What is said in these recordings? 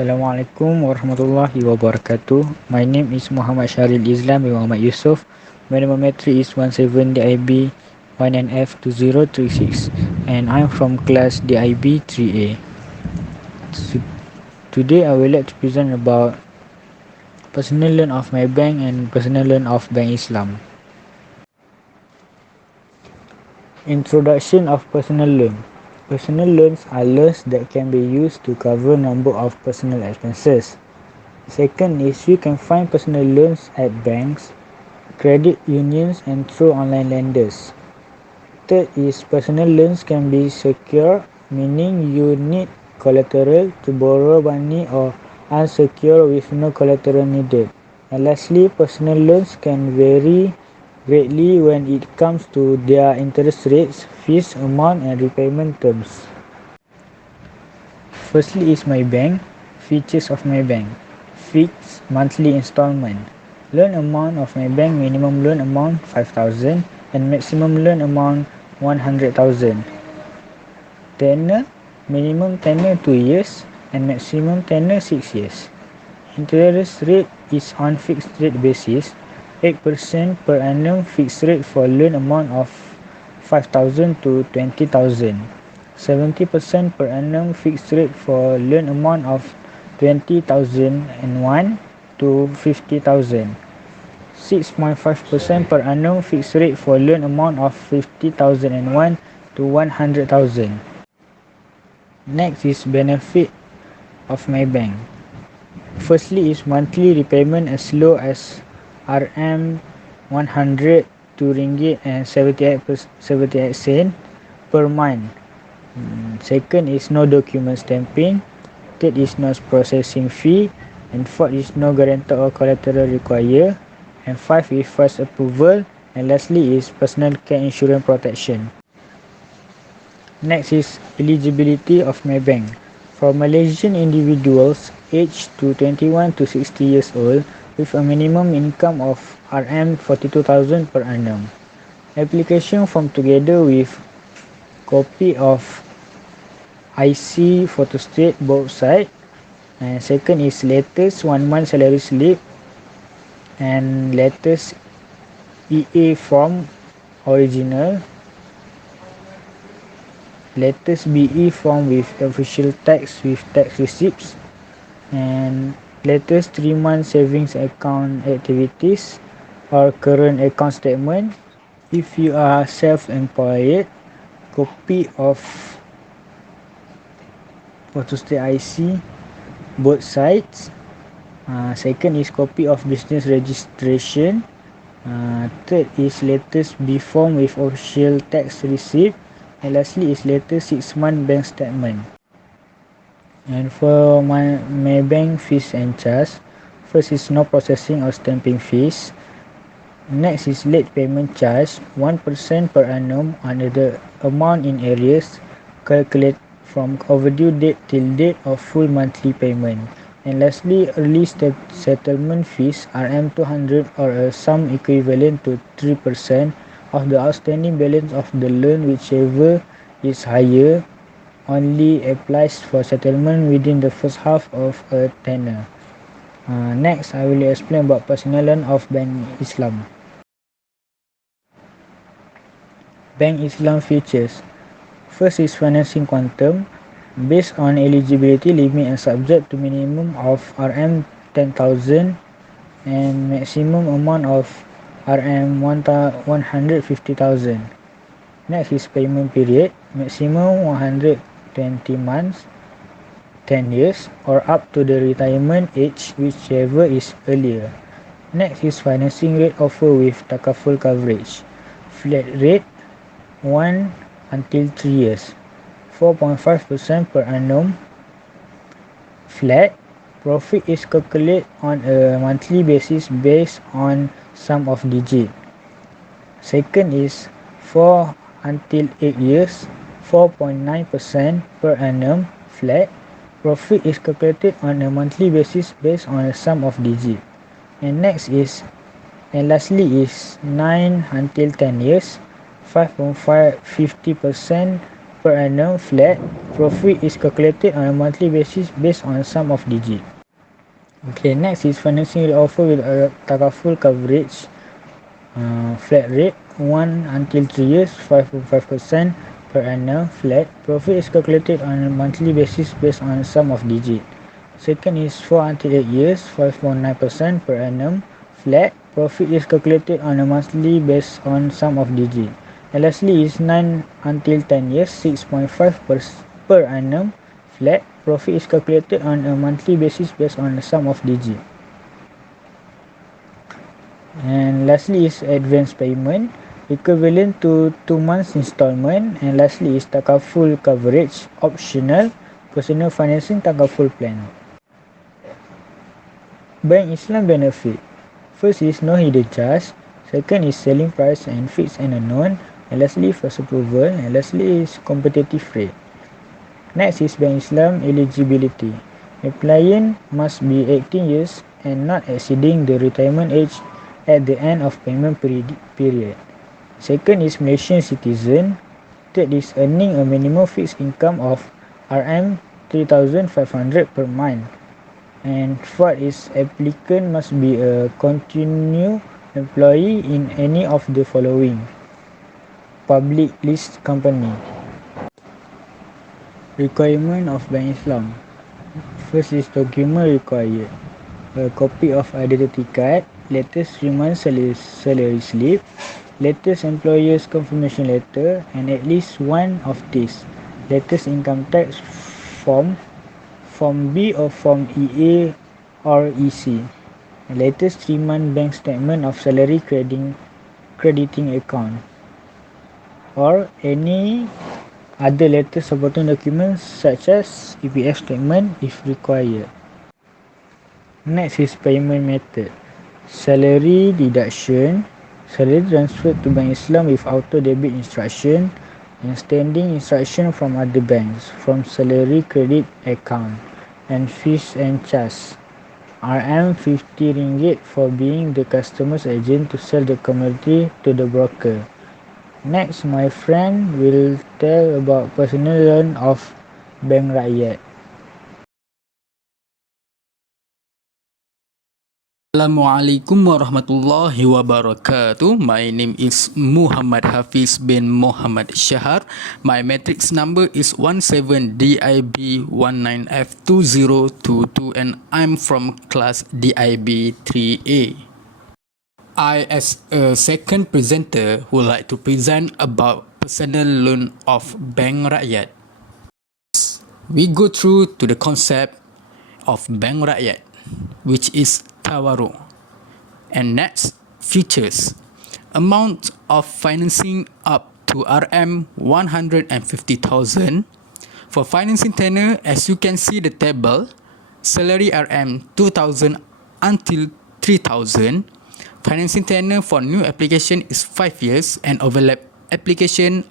Assalamualaikum warahmatullahi wabarakatuh. My name is Muhammad Syaril Islam bin Muhammad Yusof. My number is 17 DIB 1NF2036 and I'm from class DIB 3A. Today I would like to present about personal loan of my bank and personal loan of Bank Islam. Introduction of personal loan. Personal loans are loans that can be used to cover a number of personal expenses. Second is you can find personal loans at banks, credit unions and through online lenders. Third is personal loans can be secure, meaning you need collateral to borrow money, or unsecure with no collateral needed. And lastly, personal loans can vary greatly when it comes to their interest rates, fees, amount and repayment terms. Firstly is my bank. Features of my bank. Fixed monthly installment. Loan amount of my bank, minimum loan amount 5,000 and maximum loan amount 100,000. Tenor, minimum tenor 2 years and maximum tenor 6 years. Interest rate is on fixed rate basis, 8% per annum fixed rate for loan amount of 5,000 to 20,000. 70% per annum fixed rate for loan amount of 20,001 to 50,000. 6.5% per annum fixed rate for loan amount of 50,001 to 100,000. Next is benefit of my bank. Firstly is monthly repayment as low as Rm 100 to Ringgit and 78 per month. Second is no document stamping. Third is no processing fee. And fourth is no guarantor or collateral required. And five is first approval. And lastly is personal care insurance protection. Next is eligibility of my bank. For Malaysian individuals aged to 21 to 60 years old with a minimum income of Rm 42,000 per annum. Application form together with copy of IC photostat both side. And second is latest 1 month salary slip and latest EA form original. Latest BE form with official tax with tax receipts, and latest 3 month savings account activities or current account statement. If you are self-employed, copy of photostat IC both sides. Second is copy of business registration. Third is latest B form with official tax receipt. And lastly is latest 6 month bank statement. And for my bank fees and charge, first is no processing or stamping fees. Next is late payment charge, 1% per annum on the amount in arrears, calculate from overdue date till date of full monthly payment. And lastly, early settlement fees Rm 200 or a sum equivalent to 3% of the outstanding balance of the loan, whichever is higher, only applies for settlement within the first half of a tenure. Next, I will explain about personal loan of Bank Islam. Bank Islam features. First is financing quantum, based on eligibility limit and subject to minimum of Rm 10,000 and maximum amount of Rm 150,000. Next is payment period, maximum 120 months, 10 years or up to the retirement age, whichever is earlier. Next is financing rate offer with takaful coverage. Flat rate 1 until 3 years, 4.5% per annum. Flat profit is calculated on a monthly basis based on sum of digit. Second is 4 until 8 years, 4.9% per annum flat. Profit is calculated on a monthly basis based on a sum of digit. And lastly is 9 until 10 years, 5.50% per annum flat. Profit is calculated on a monthly basis based on sum of digit. Okay, next is financing offer with a takaful coverage. Flat rate 1 until 3 years 5.5% per annum flat. Profit is calculated on a monthly basis based on sum of digit. Second is 4 until 8 years 5.9% per annum flat. Profit is calculated on a monthly based on sum of digit. And lastly is 9 until 10 years 6.5 per annum flat. Profit is calculated on a monthly basis based on the sum of digit. And lastly is advance payment equivalent to 2 months installment. And lastly is takaful coverage optional personal financing takaful plan. Bank Islam benefit. First is no hidden charge. Second is selling price and fixed and unknown. And lastly first approval. And lastly is competitive rate. Next is Bank Islam eligibility. Applicant must be 18 years and not exceeding the retirement age at the end of payment period. Second is Malaysian citizen. Third is earning a minimum fixed income of RM3,500 per month. And fourth is applicant must be a continued employee in any of the following public list company. Requirement of Bank Islam. First is document required. A copy of identity card, latest 3 months salary slip, latest employer's confirmation letter, and at least one of these. Latest income tax form, Form B or Form EA or EC. Latest 3-month bank statement of salary crediting account, or any other latest supporting documents such as EPF statement if required. Next is payment method. Salary deduction. Salary transferred to Bank Islam with auto debit instruction and standing instruction from other banks from salary credit account. And fees and charge. RM50 for being the customer's agent to sell the commodity to the broker. Next, my friend will tell about personal loan of Bank Rakyat. Assalamualaikum warahmatullahi wabarakatuh. My name is Muhammad Hafiz bin Muhammad Shahar. My matrix number is 17DIB19F2022 and I'm from class DIB 3A. I, as a second presenter, would like to present about personal loan of Bank Rakyat. We go through to the concept of Bank Rakyat, which is Tawarruk. And next, features. Amount of financing up to RM150,000. For financing tenure, as you can see the table, salary RM2,000 until 3,000. Financing tenure for new application is 5 years and overlap application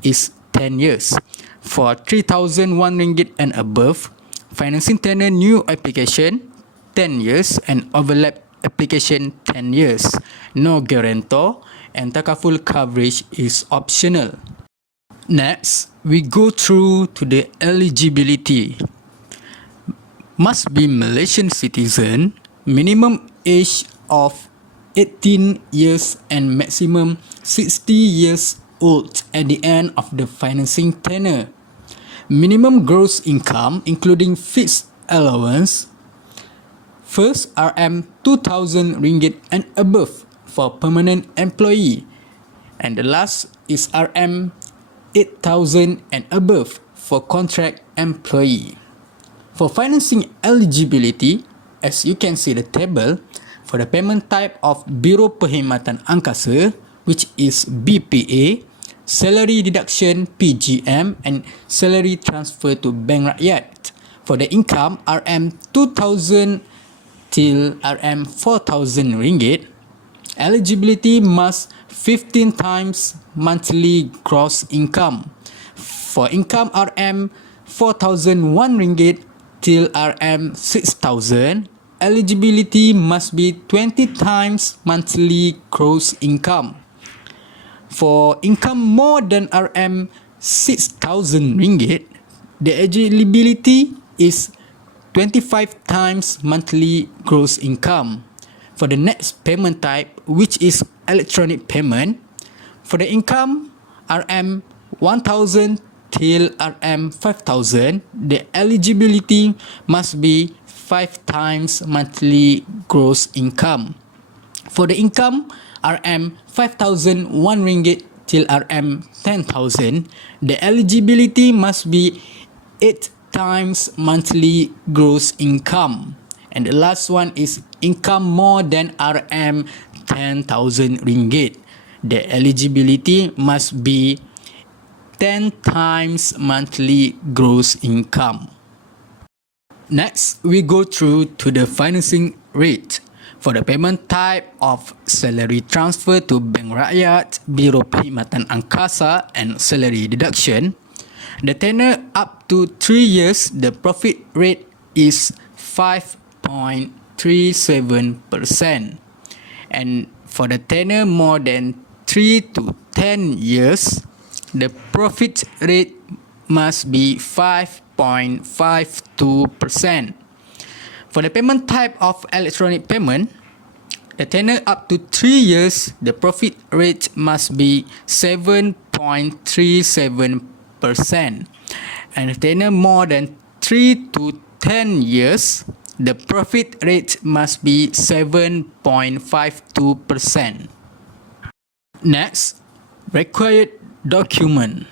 is 10 years. For RM3,001 and above, financing tenure new application 10 years and overlap application 10 years. No guarantor and takaful coverage is optional. Next, we go through to the eligibility. Must be Malaysian citizen, minimum age of 18 years and maximum 60 years old at the end of the financing tenure. Minimum gross income including fixed allowance. First, RM2,000 and above for permanent employee, and the last is RM8,000 and above for contract employee. For financing eligibility, as you can see the table, for the payment type of Biro Perkhidmatan Angkasa, which is BPA, salary deduction PGM, and salary transfer to Bank Rakyat. For the income, RM2,000 till RM4,000. Eligibility must 15 times monthly gross income. For income RM4,001 till RM6,000, eligibility must be 20 times monthly gross income. For income more than RM6,000 6,000 ringgit, the eligibility is 25 times monthly gross income. For the next payment type, which is electronic payment, for the income RM 1,000 till RM 5,000, the eligibility must be 5 times monthly gross income. For the income RM 5,001 ringgit till RM 10,000, the eligibility must be 8 times monthly gross income. And the last one is income more than RM 10,000 ringgit. The eligibility must be 10 times monthly gross income. Next, we go through to the financing rate. For the payment type of salary transfer to Bank Rakyat, Biro Perkhidmatan Angkasa and salary deduction, the tenure up to 3 years, the profit rate is 5.37%. And for the tenure more than 3 to 10 years, the profit rate must be 5.52%. For the payment type of electronic payment, the tenure up to 3 years, the profit rate must be 7.37%. And the tenure more than 3 to 10 years, the profit rate must be 7.52%. Next, required document.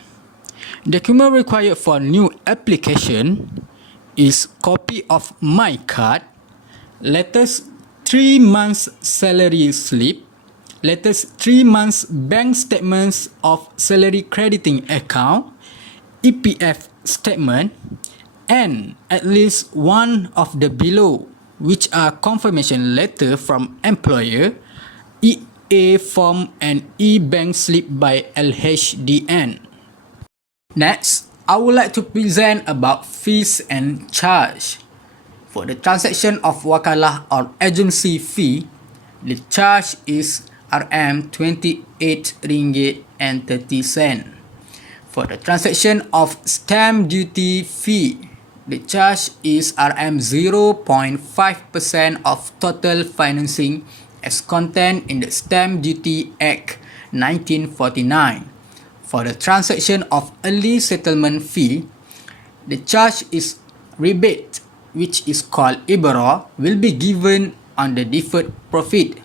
Document required for new application is copy of my card, latest 3 months salary slip, latest 3 months bank statements of salary crediting account, EPF statement, and at least one of the below, which are confirmation letter from employer, EA form and e-bank slip by LHDN. Next, I would like to present about fees and charge. For the transaction of wakalah or agency fee, the charge is RM 28 ringgit and 30 cent. For the transaction of stamp duty fee, the charge is RM 0.5% of total financing as contained in the Stamp Duty Act 1949. For the transaction of early settlement fee, the charge is rebate, which is called Ibarah, will be given on the deferred profit.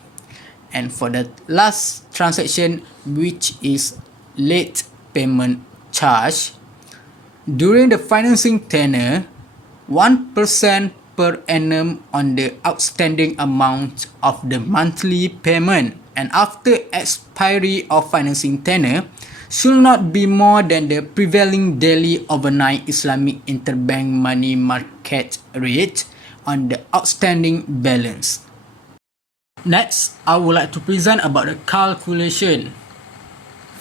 And for the last transaction, which is late payment charge, during the financing tenure, 1% per annum on the outstanding amount of the monthly payment, and after expiry of financing tenure, should not be more than the prevailing daily overnight Islamic interbank money market rate on the outstanding balance. Next, I would like to present about the calculation.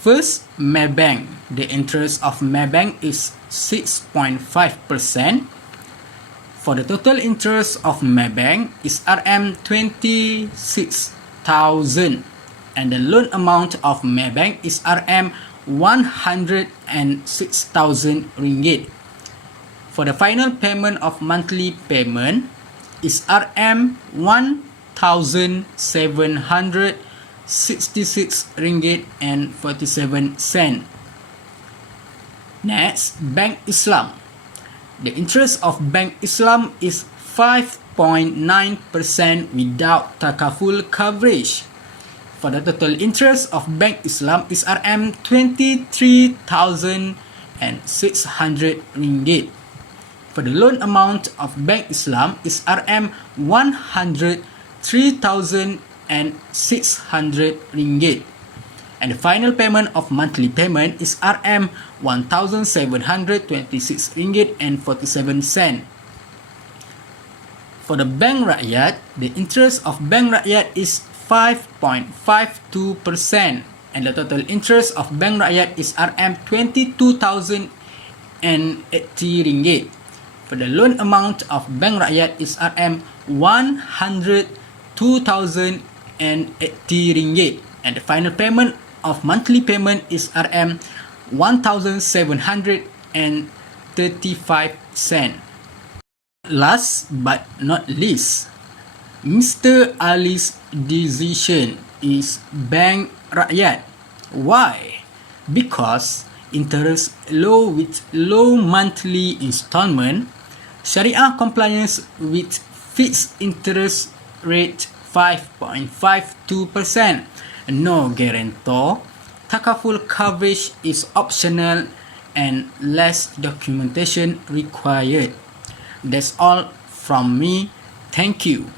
First, Maybank. The interest of Maybank is 6.5%. For the total interest of Maybank is RM 26,000, and the loan amount of Maybank is RM 106,000 ringgit. For the final payment of monthly payment is RM 1,766 ringgit and 47 cent. Next, Bank Islam. The interest of Bank Islam is 5.9% without takaful coverage. For the total interest of Bank Islam is RM 23,600 ringgit. For the loan amount of Bank Islam is RM 103,600 ringgit. And the final payment of monthly payment is RM 1,726 ringgit and 47 cent. For the Bank Rakyat, the interest of Bank Rakyat is 5.52%, and the total interest of Bank Rakyat is RM 22,080 ringgit. For the loan amount of Bank Rakyat is RM 102,080 ringgit, and the final payment of monthly payment is RM 1,735 cents. Last but not least, Mr. Ali's decision is Bank Rakyat. Why? Because interest low with low monthly installment, Sharia compliance with fixed interest rate 5.52%, no guarantor, takaful coverage is optional, and less documentation required. That's all from me. Thank you.